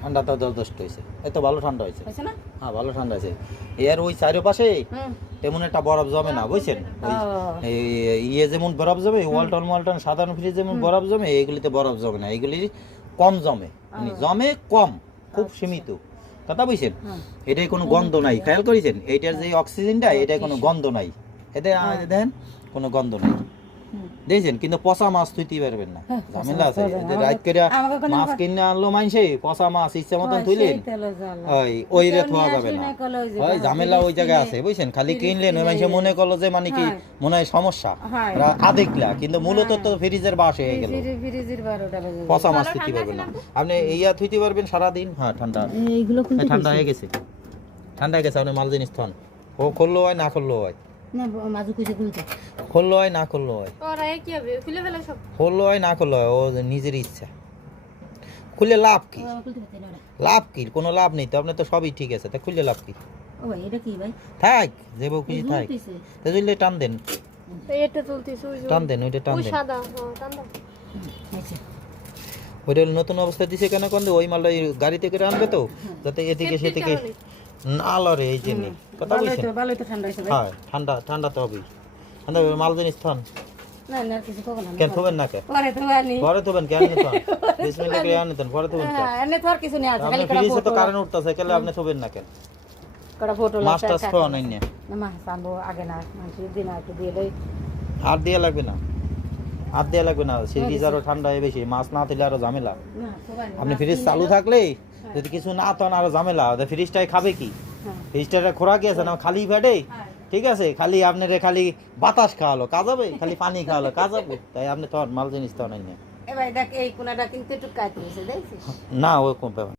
ঠান্ডা তো যথেষ্ট হয়েছে, এই তো ভালো ঠান্ডা হয়েছে না? হ্যাঁ ভালো ঠান্ডা হয়েছে। এর ওই চারপাশে তেমন একটা বরফ জমে না, বুঝছেন? ওই ইয়ে যেমন বরফ জমে, ওয়ালটন সাধারণ ফ্রিজ যেমন বরফ জমে, এইগুলিতে বরফ জমে না, এইগুলি কম জমে, মানে জমে কম, খুব সীমিত কথা বুঝছেন? এটাই কোনো গন্ধ নাই, খেয়াল করেছেন? এইটার যে অক্সিজেনটা, এটাই কোনো গন্ধ নাই, এতে দেখেন কোনো গন্ধ নাই, দেখছেন? কিন্তু পচা মাছ তুইতেই পারবেন না, ঝামেলা আছে। রাত করে মাছ কিনে আনলো মানুষে, পচা মাছ ইচ্ছা মতন তুইলেন, ওই রে থোয়া যাবে না, ওই ঝামেলা ওই জায়গায় আছে, বুঝছেন? খালি কিনলেন, ওই মানুষে মনে করলো যে মানে কি মনে হয় সমস্যা আধেকলা, কিন্তু মূলত তো ফ্রিজের বাস হয়ে গেল, পচা মাছ তুইতে পারবেন না আপনি, ইয়া থুইতে পারবেন সারাদিন। হ্যাঁ ঠান্ডা, ঠান্ডা হয়ে গেছে, ঠান্ডা হয়ে গেছে, আপনি মাল জিনিস থন, ও খুললো হয় না খুললো হয়, খুললো হয় না খুললো হয়, খুললো হয় না খুললো হয়, ও নিজের ইচ্ছা। খুলে লাভ কি? লাভ কি? কোনো লাভ নেই তো, আপনার তো সবই ঠিক আছে, তা খুললে লাভ কি? থাক যে বউ কিছু থাক, তাহলে টান দেন, টান দেন, ওইটা টান দেন, ওইটা নতুন অবস্থা দিছে কেন? কোন ওই মালটা গাড়ি থেকে আনবে তো, যাতে এদিকে সেদিকে না লড়ে, এই জন্য কথা বলছেন? হ্যাঁ ঠান্ডা, ঠান্ডা তো হবেই, ঠান্ডা মাল জিনিস থন, কেন থবেন না? কেন পরে থবেন? কেন থন? বিসমিল্লাহ করে আনেন, পরে থবেন কেন? আপনি ফ্রিজে তো কারেন্ট উঠতেছে, কেন আপনি থবেন না কেন? মাছটা থন নাই না, আর দিয়া লাগবে না, আর দেওয়া লাগবে না, ফ্রিজ আরো ঠান্ডা হয়ে বেশি, মাছ না দিলে আরো ঝামেলা। আপনি ফ্রিজ চালু থাকলে যদি কিছু না তখন আরো ঝামেলা, ফ্রিজটাই খাবে কি? ফ্রিজটা খোরাকি আছে না, খালি ফেটে, ঠিক আছে? খালি আপনার খালি বাতাস খাওয়ালো কাজ হবে, খালি পানি খাওয়ালো কাজ হবে, তাই আপনি তখন মাল জিনিস তো নাই না, না ও কোন ব্যাপার।